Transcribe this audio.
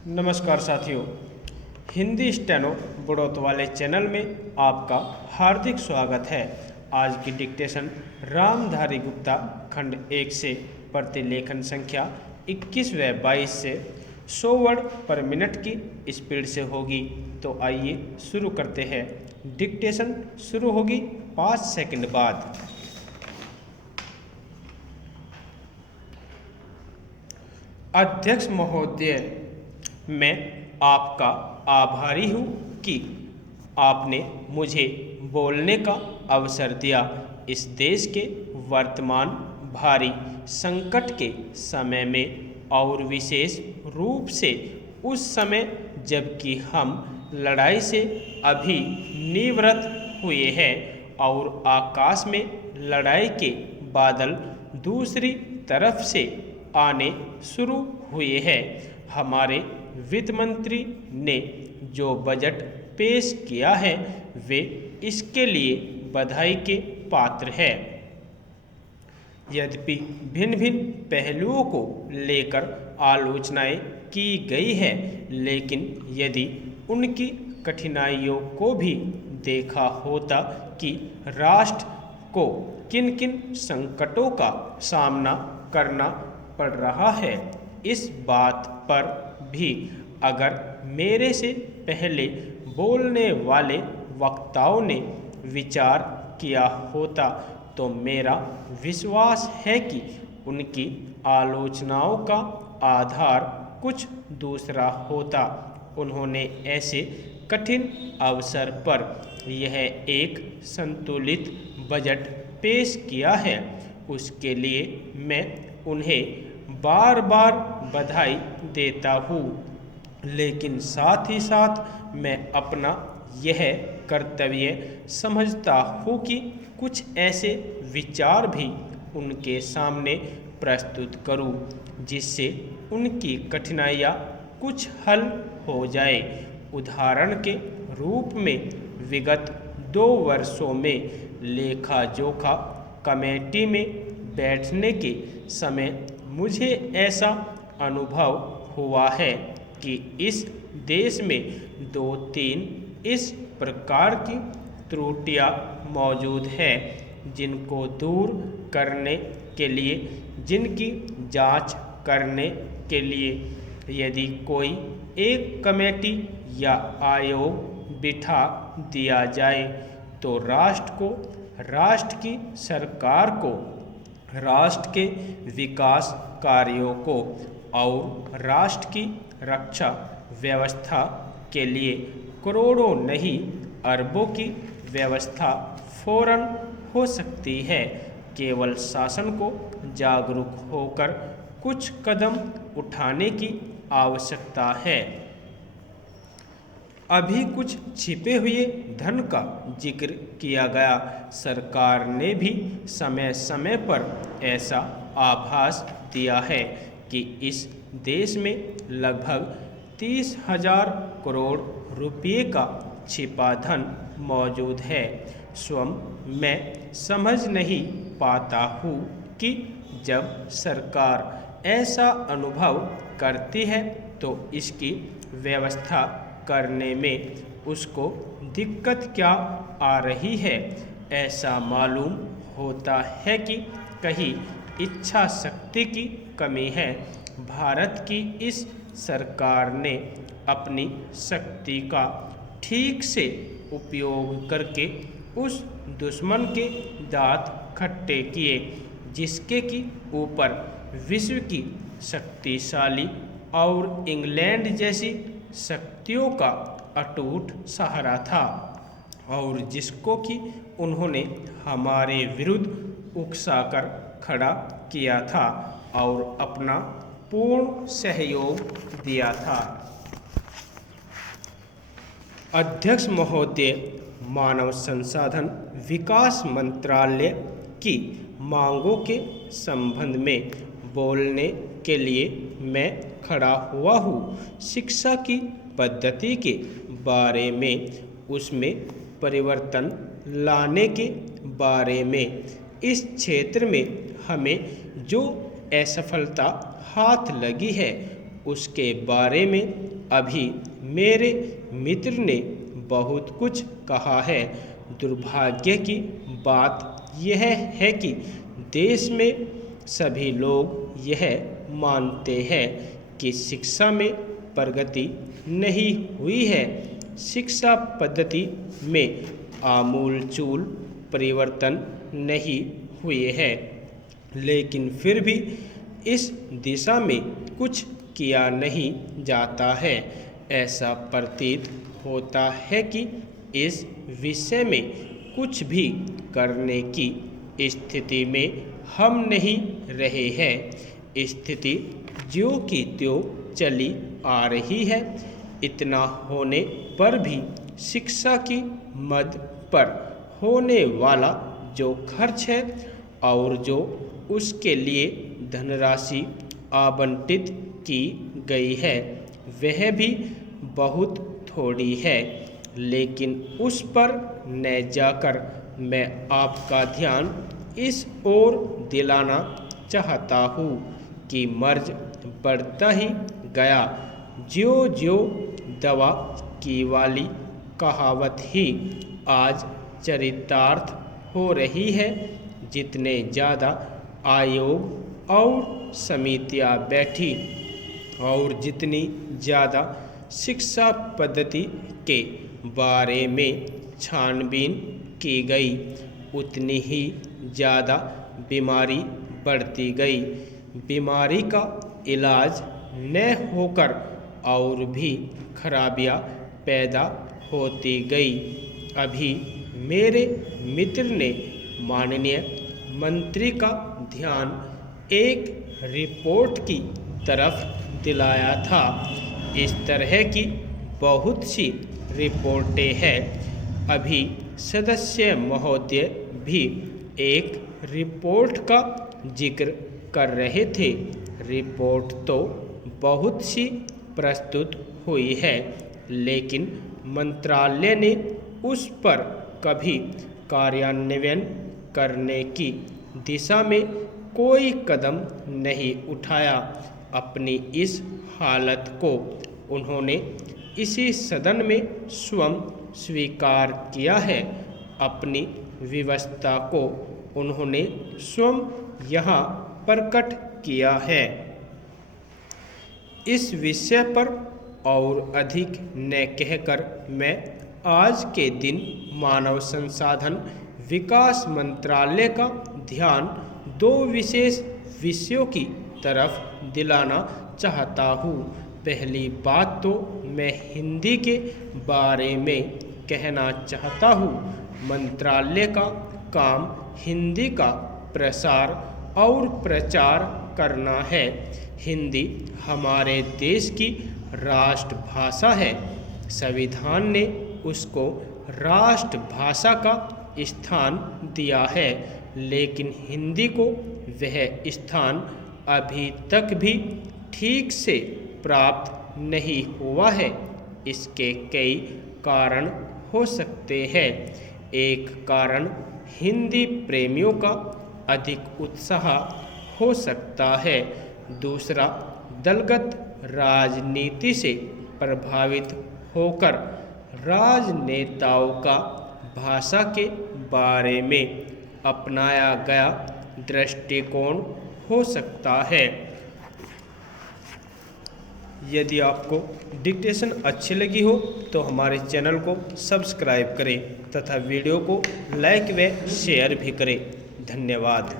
नमस्कार साथियों, हिंदी स्टेनो बढ़ोत वाले चैनल में आपका हार्दिक स्वागत है। आज की डिक्टेशन रामधारी गुप्ता खंड 1 से प्रतिलेखन संख्या 21 व 22 से 100 वर्ड पर मिनट की स्पीड से होगी। तो आइए शुरू करते हैं। डिक्टेशन शुरू होगी 5 सेकंड बाद। अध्यक्ष महोदय, मैं आपका आभारी हूँ कि आपने मुझे बोलने का अवसर दिया। इस देश के वर्तमान भारी संकट के समय में और विशेष रूप से उस समय जबकि हम लड़ाई से अभी निवृत्त हुए हैं और आकाश में लड़ाई के बादल दूसरी तरफ से आने शुरू हुए हैं। हमारे वित्त मंत्री ने जो बजट पेश किया है वे इसके लिए बधाई के पात्र है। यद्यपि भिन्न भिन्न पहलुओं को लेकर आलोचनाएं की गई है, लेकिन यदि उनकी कठिनाइयों को भी देखा होता कि राष्ट्र को किन किन संकटों का सामना करना पड़ रहा है, इस बात पर भी अगर मेरे से पहले बोलने वाले वक्ताओं ने विचार किया होता तो मेरा विश्वास है कि उनकी आलोचनाओं का आधार कुछ दूसरा होता। उन्होंने ऐसे कठिन अवसर पर यह एक संतुलित बजट पेश किया है, उसके लिए मैं उन्हें बार बार बधाई देता हूँ, लेकिन साथ ही साथ मैं अपना यह कर्तव्य समझता हूँ कि कुछ ऐसे विचार भी उनके सामने प्रस्तुत करूँ जिससे उनकी कठिनाइयाँ कुछ हल हो जाए। उदाहरण के रूप में विगत 2 वर्षों में लेखा जोखा कमेटी में बैठने के समय मुझे ऐसा अनुभव हुआ है कि इस देश में 2-3 इस प्रकार की त्रुटियां मौजूद हैं जिनको दूर करने के लिए, जिनकी जांच करने के लिए यदि कोई एक कमेटी या आयोग बिठा दिया जाए तो राष्ट्र को, राष्ट्र की सरकार को, राष्ट्र के विकास कार्यों को और राष्ट्र की रक्षा व्यवस्था के लिए करोड़ों नहीं अरबों की व्यवस्था फौरन हो सकती है। केवल शासन को जागरूक होकर कुछ कदम उठाने की आवश्यकता है। अभी कुछ छिपे हुए धन का जिक्र किया गया। सरकार ने भी समय समय पर ऐसा आभास दिया है कि इस देश में लगभग 30,000 करोड़ रुपये का छिपा धन मौजूद है। स्वयं मैं समझ नहीं पाता हूँ कि जब सरकार ऐसा अनुभव करती है तो इसकी व्यवस्था करने में उसको दिक्कत क्या आ रही है। ऐसा मालूम होता है कि कहीं इच्छा शक्ति की कमी है। भारत की इस सरकार ने अपनी शक्ति का ठीक से उपयोग करके उस दुश्मन के दांत खट्टे किए जिसके की ऊपर विश्व की शक्तिशाली और इंग्लैंड जैसी शक्तियों का अटूट सहारा था और जिसको कि उन्होंने हमारे विरुद्ध उकसाकर खड़ा किया था और अपना पूर्ण सहयोग दिया था। अध्यक्ष महोदय, मानव संसाधन विकास मंत्रालय की मांगों के संबंध में बोलने के लिए मैं खड़ा हुआ हूँ। शिक्षा की पद्धति के बारे में, उसमें परिवर्तन लाने के बारे में, इस क्षेत्र में हमें जो असफलता हाथ लगी है उसके बारे में अभी मेरे मित्र ने बहुत कुछ कहा है। दुर्भाग्य की बात यह है कि देश में सभी लोग यह मानते हैं कि शिक्षा में प्रगति नहीं हुई है। शिक्षा पद्धति में आमूलचूल परिवर्तन नहीं हुए हैं, लेकिन फिर भी इस दिशा में कुछ किया नहीं जाता है। ऐसा प्रतीत होता है कि इस विषय में कुछ भी करने की स्थिति में हम नहीं रहे हैं। स्थिति ज्यों की त्यों चली आ रही है। इतना होने पर भी शिक्षा की मद पर होने वाला जो खर्च है और जो उसके लिए धनराशि आवंटित की गई है वह भी बहुत थोड़ी है। लेकिन उस पर न जाकर मैं आपका ध्यान इस ओर दिलाना चाहता हूँ कि मर्ज बढ़ता ही गया। ज्यों ज्यों दवा की वाली कहावत ही आज चरितार्थ हो रही है। जितने ज़्यादा आयोग और समितियाँ बैठी और जितनी ज़्यादा शिक्षा पद्धति के बारे में छानबीन की गई, उतनी ही ज़्यादा बीमारी बढ़ती गई। बीमारी का इलाज न होकर और भी खराबियाँ पैदा होती गई। अभी मेरे मित्र ने माननीय मंत्री का ध्यान एक रिपोर्ट की तरफ दिलाया था। इस तरह की बहुत सी रिपोर्टें हैं। अभी सदस्य महोदय भी एक रिपोर्ट का जिक्र कर रहे थे। रिपोर्ट तो बहुत सी प्रस्तुत हुई है, लेकिन मंत्रालय ने उस पर कभी कार्यान्वयन करने की दिशा में कोई कदम नहीं उठाया। अपनी इस हालत को उन्होंने इसी सदन में स्वयं स्वीकार किया है। अपनी विवशता को उन्होंने स्वयं यहाँ प्रकट किया है। इस विषय पर और अधिक न कहकर मैं आज के दिन मानव संसाधन विकास मंत्रालय का ध्यान दो विशेष विषयों की तरफ दिलाना चाहता हूँ। पहली बात तो मैं हिंदी के बारे में कहना चाहता हूँ। मंत्रालय का काम हिंदी का प्रसार और प्रचार करना है। हिंदी हमारे देश की राष्ट्रभाषा है। संविधान ने उसको राष्ट्रभाषा का स्थान दिया है, लेकिन हिंदी को वह स्थान अभी तक भी ठीक से प्राप्त नहीं हुआ है। इसके कई कारण हो सकते हैं। एक कारण हिंदी प्रेमियों का अधिक उत्साह हो सकता है। दूसरा, दलगत राजनीति से प्रभावित होकर राजनेताओं का भाषा के बारे में अपनाया गया दृष्टिकोण हो सकता है। यदि आपको डिक्टेशन अच्छी लगी हो तो हमारे चैनल को सब्सक्राइब करें तथा वीडियो को लाइक व शेयर भी करें। धन्यवाद।